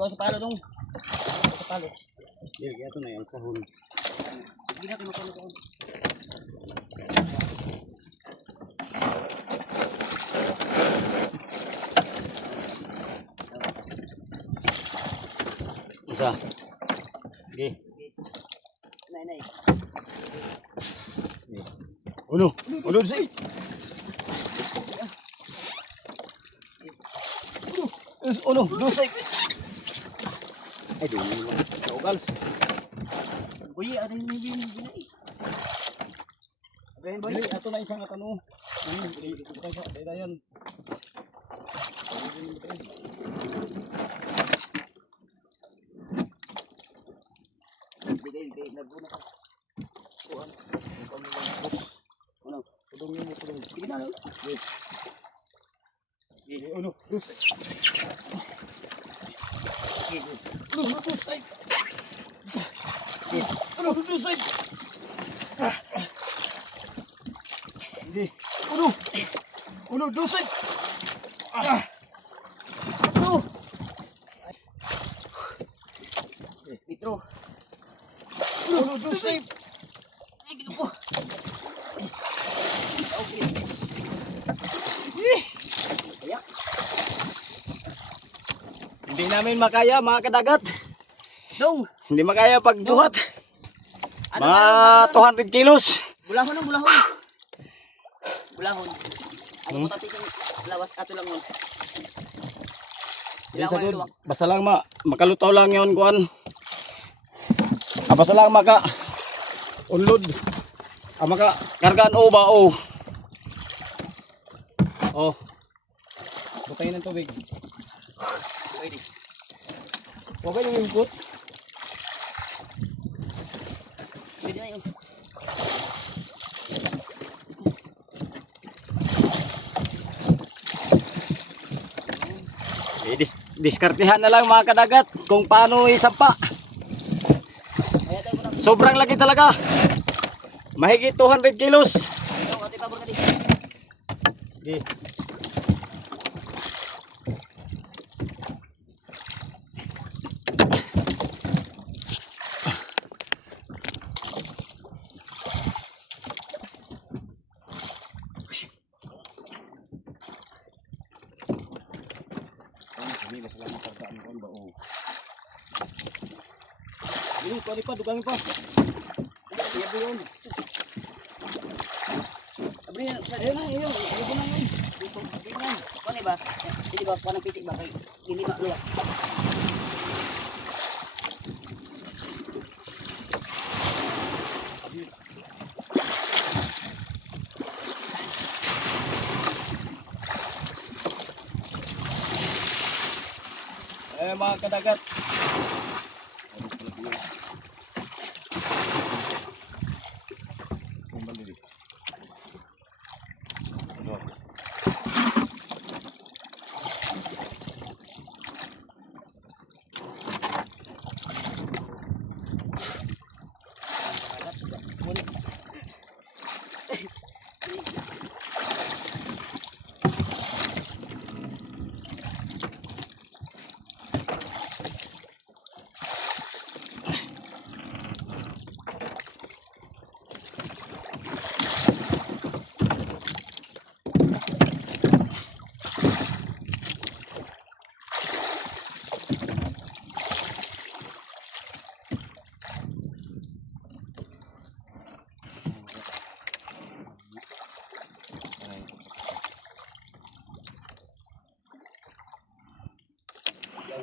Ikaw sa palo dong. Sa palo. Ito na yung sahon. Hindi na kinukuha ko. Isa. Sige. Nay. Uno say. Uno, dusay. Ay, di mo naugals. Kuya, ada yung may binay. Abrahin boy. Ito na isang atano. Dito yan. Bigay, naguna ka. Kuhan. Ano? Tudong mo. Sige na. Uno, dusay. Uno, dusay. Uno, dusay. Hindi. Uno, dusay. Uno. Petro. Uno, dusay. Ay, gito ko. Okay. Kaya? Hindi namin makaya mga kadagat. Dong. Hindi makaya pagbuhat. Ano Mga ba? 200 kilos. Bulahon. Ano ko tatising lawas ato lang nun. Di sa good. Basta lang makalutaw lang yon kuan. Basta lang maka unlod. Maka kargaan o ba o. Oh. Butayin ng tubig. Pwede. Huwag kayong imikot. Pwede na yun. Diskartihan na lang mga kadagat kung paano isampa. Kaya tayo muna. Sobrang laki talaga. Mahigit 200 kilos. Dong, ate pabor ka di. Sige. Ini pa, dugangin pa. Kaya po yun. Abri yan. Ayun na, ayun. Ayun ko na yun. Kano ba? Hindi ba? Kano pisik ba? Kaya hindi makluwa. Mga kadagat.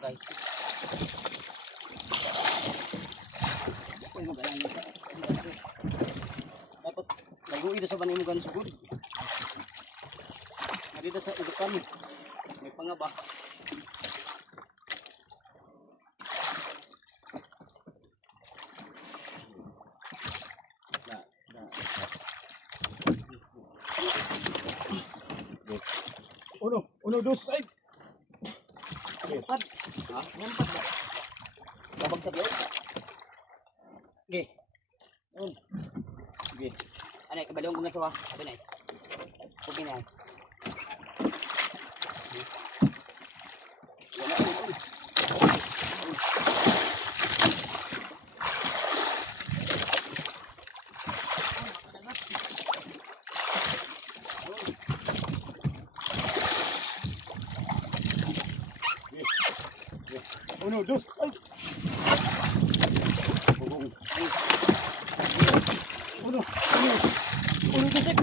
Guys. Dapat laguin na sa banay mo ganun sugod. Dito sa idukan may pangaba. Uno, dos, ay. Pad. Ha? Ngampad ba? Babag sa biyaw? Okay. Yun. Sige. Ano, kabaliwang kong nasawa. Sabi na eh. Sabi na eh. Wala ko. Uno, dos. Ay. Uno. Uno, dos. Ay.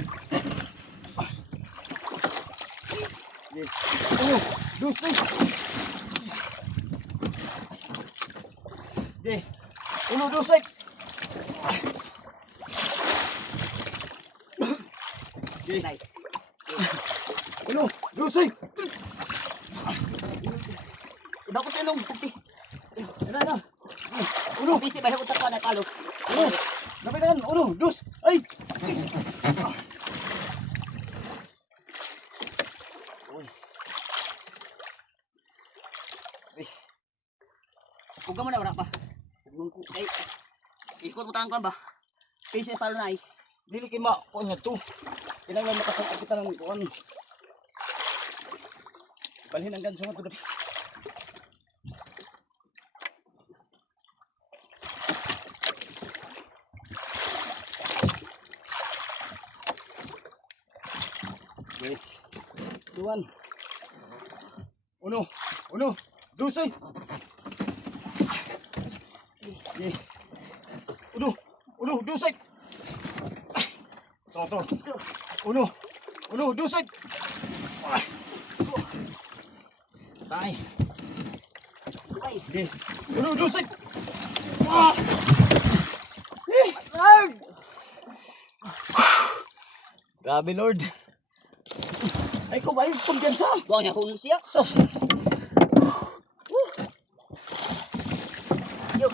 Uno, dos. Ay. Okay. Uno, dos. Ay. Nay. Uno, dos. Ay. Iba ko tinong puti. Ano. Uno. Busy ba yung utak na talo? Uno. Napitan. Uno, dos. Ay. Huwag mo na wala pa. Ay, ikot mo tanong ka ba? Busy palo na ay. Dili kay ma kuan nga to. Kinahanglan makasakit kita ng kuan. Balhin ang ganso nga to. Okay. Tuan. Uno, dos ay. Okay. Uno, dos ay. To. Uno, dos ay. Tay. Ay, Okay. Uno, dos ay. Ah! Lord! Grabe, Lord. Ay, ko ba yung kumpiyansa? Huwag niya kung siya. Sus. Yo.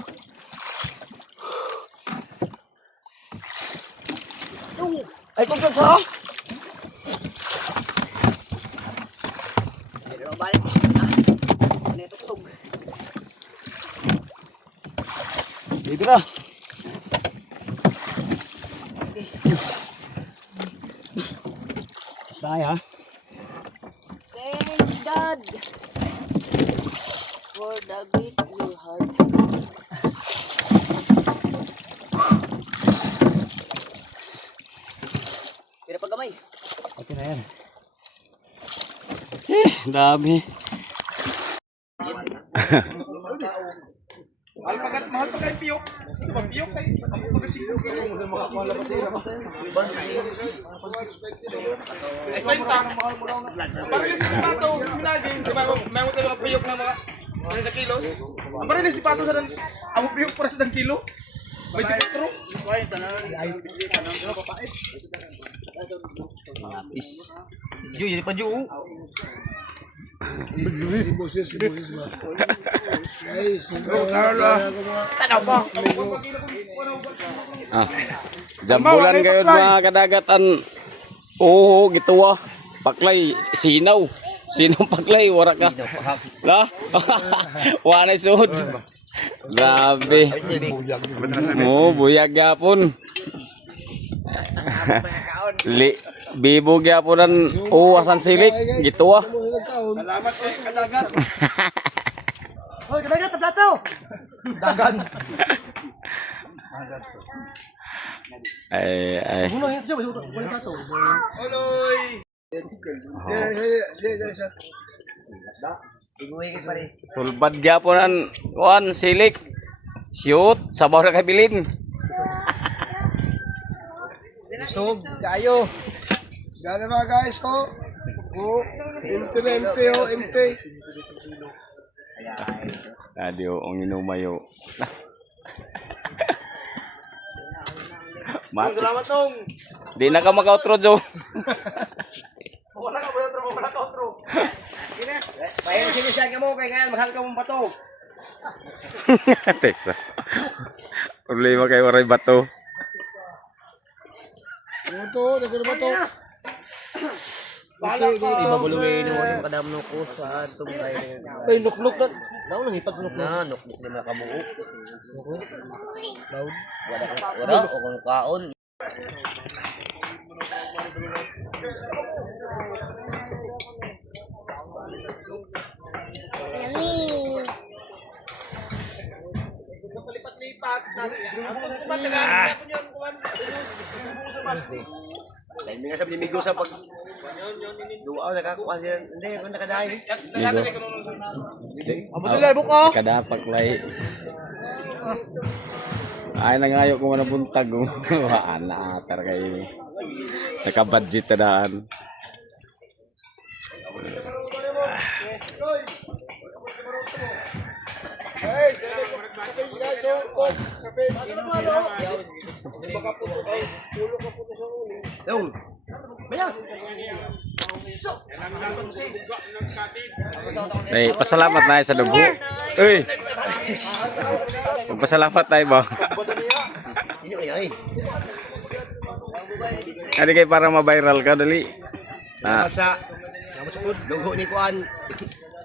Yung. Ay, kumpiyansa? Pero balik. Ano ito kusog? Dito na. Tayo, ha? Thank God for the beat you heart. Pero pagkamay. Okay na yan. Dami. Mahal pa kayo piyok. Ito ba piyok kayo? Ako magasiguro kayo. Parilis ni Pato, minagin. May mga mga piyok na mga sa kilos. Ang parilis ni Pato sa dan, ang piyok para sa dan kilo. May tikotro. Ju, jadi pa Ju. Jambulan kayo mga kadagatan. Oo, gitu ah. Paklay, sinaw. Sinaw paklay, wara ka. La? Wala sud. Grabe. Oh, buyag yapon. Bibo gyaponan uwasan silik gitu ah. Salamat kay kadagat. Hoy, kadagat ta plato. Dagan. Ay. Oloy. Sulbad gyaponan kuan silik. Shoot, sabaw na kabilin. Sug kayo. Gana mga guys ho. Empty ho, empty. Adio ang inumayo. Salamat tong. Di na ka maka-outro, Jo. Wala ka wala ka outro. Bayan sinisya mo kay nga mahal ka mong bato. Tesa. Problema kay waray bato. Ibabulungin mo yung kadamno ko sa tungay. Ay, lukluk na. Daw nang ipag-nuk na, nuk-nuk na nakabuo. Wala o kung kaon. Lipat-lipat na. Ako kumatagaan ako niyan kuan. Dahil nga sabi ni Migo sa pag... nakakuha siya. Hindi, ako nakadahin. Kadapak lay. Ay nangayo ko na buntag. Waan na atar kay naka-budget na daan. Yung. Bayan. Ay, pasalamat na sa dugo. Uy. Pasalamat tayo ba? Ay. Adi kay para ma-viral ka dali. Ah, Sa dugo ni Kuan.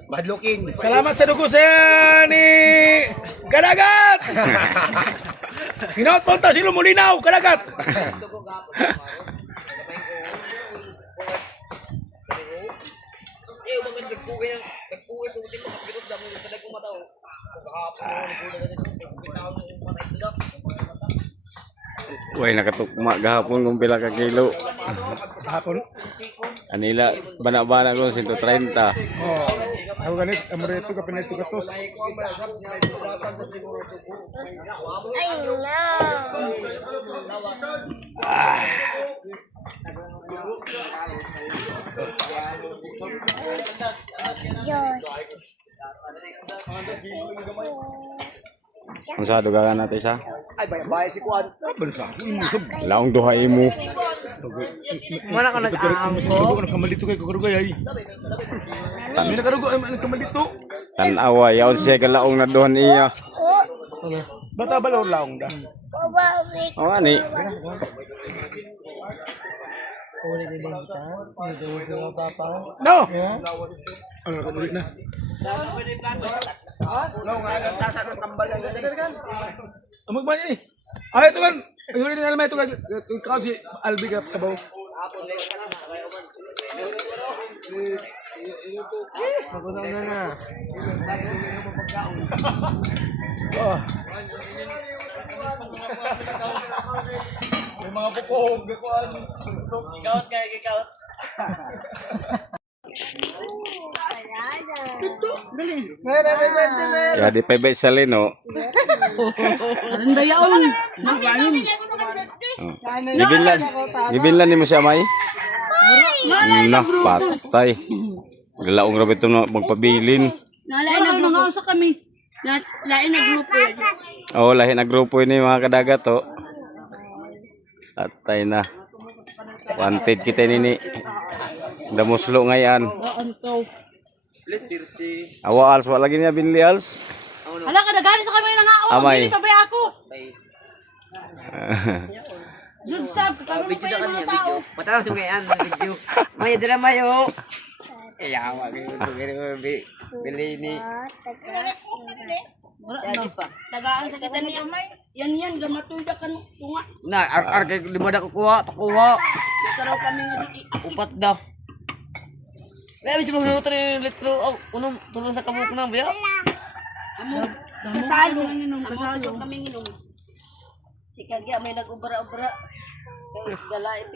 Madlukin. Salamat sa dugo sa ni Kadagat. Hinaut punta si Lumulinaw, Kadagat. uy nakatukma gahapon kung pila ka kilo. Hapon. Anila bana-bana ko 130. Oh. Ako ganit, amareto ka pinay tugatos. Ay, no. Diyos. Ang sa dugangan natin sa Ay, bayan si Kuan. laong duha imo. Mana ka nag-aampo? Nakamalito kay Kukarugay ay. May nakarugo ay nakamalito. Tanawa yaon siya kalaong na duhan iya. Bata ba laong da? Babawik. O ani. No. Ano ka ulit na? Long, ang tasa ng tambal lang. Amag ba niya eh? Ay, ito kan. Ang huli na naman ito kan. Ikaw si Albi ka sa baw. Magunaw na na. Oh. May mga bukog. Ikaw kay ikaw. Ya di pebe salino. Gibilan nimo siya may. Nah, patay. Galaong rabi ito na magpabilin. Nalain na grupo sa kami. Lain na grupo. Oh, lahi na grupo ini mga kadagat to. Atay na. Wanted kita nini. Damuslo ngayon. Awa als wala lagi niya binli als. Hala ka dagani sa kami nang ako. Amay. Dili pa ba ako? Judsab kami pa yung mga tao. Patang sa ngayon video. May drama yo. Yawa kayo bili ni. Jadi pa. Dagaan sa kita ni Amay. Yan gamatuda kan tunga. Na ar kay limada ko kuha, pakuha. Karaw kami nga di. Upat daw. May bisa magluto ni litro. Oh, unong tulong sa kabuk na ba? Amo. Kasalo kami nginom. Si Kagya may nag-ubra-ubra. Dalain